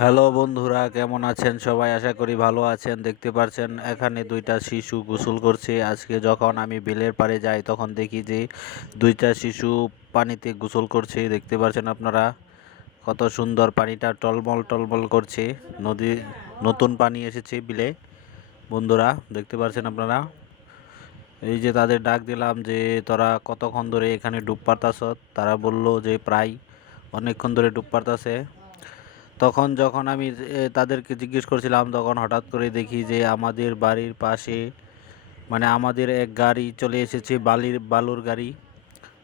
Hello বন্ধুরা, কেমন আছেন সবাই? আশা করি ভালো আছেন। দেখতে পাচ্ছেন এখানে দুইটা শিশু গোসল করছে। আজকে যখন আমি বিলের পাড়ে যাই তখন দেখি যে দুইটা শিশু পানিতে গোসল করছে। দেখতে পাচ্ছেন আপনারা কত সুন্দর, পানিটা টলমল টলমল করছে। নদী নতুন পানি এসেছে বিলে। বন্ধুরা দেখতে পাচ্ছেন আপনারা, এই যে তাদের ডাক দিলাম যে তোরা কতক্ষণ ধরে এখানে ডুব পারতাছ। তারা বলল যে প্রায় অনেকক্ষণ ধরে ডুব পারতাছে। তখন যখন আমি তাদেরকে জিজ্ঞেস করছিলাম, তখন হঠাৎ করে দেখি যে আমাদের বাড়ির পাশে, মানে আমাদের এক গাড়ি চলে এসেছে, বালুর গাড়ি।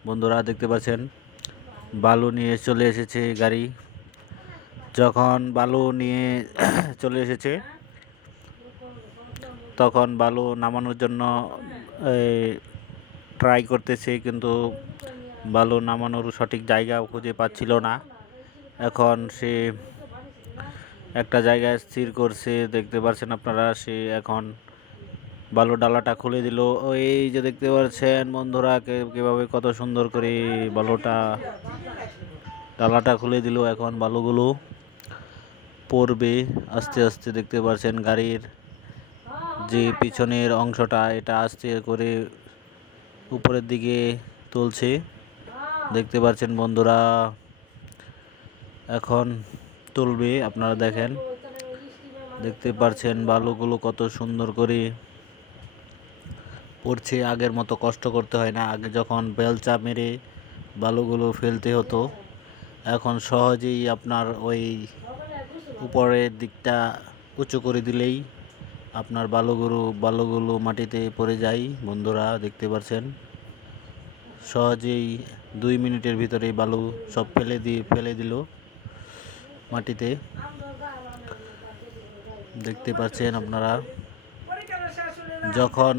বন্ধুরা দেখতে পাচ্ছেন, বালু নিয়ে চলে এসেছে গাড়ি। যখন বালু নিয়ে চলে এসেছে তখন বালু নামানোর জন্য ট্রাই করতেছে, কিন্তু বালু নামানোর সঠিক জায়গা খুঁজে পাচ্ছিল না। এখন সে একটা জায়গায় স্থির করছে। দেখতে পাচ্ছেন আপনারা, সে এখন বালু ডালাটা খুলে দিল। এই যে দেখতে পাচ্ছেন বন্ধুরা, কিভাবে কত সুন্দর করে ডালাটা খুলে দিল। এখন বালুগুলো পড়বে আস্তে আস্তে। দেখতে পাচ্ছেন গাড়ির যে পিছনের অংশটা, এটা আস্তে করে উপরের দিকে তুলছে। দেখতে পাচ্ছেন বন্ধুরা, এখন তুলবে। আপনারা দেখেন, দেখতে পাচ্ছেন বালুগুলো কত সুন্দর করে পড়ছে। আগের মতো কষ্ট করতে হয় না। আগে যখন বেলচা মেরে বালুগুলো ফেলতে হতো, এখন সহজেই আপনার ওই উপরের দিকটা উঁচু করে দিলেই আপনার বালুগুলো মাটিতে পড়ে যায়। বন্ধুরা দেখতে পাচ্ছেন, সহজেই 2 মিনিটের ভিতরেই বালু সব ফেলে দিল মাটিতে। দেখতে পাচ্ছেন আপনারা, যখন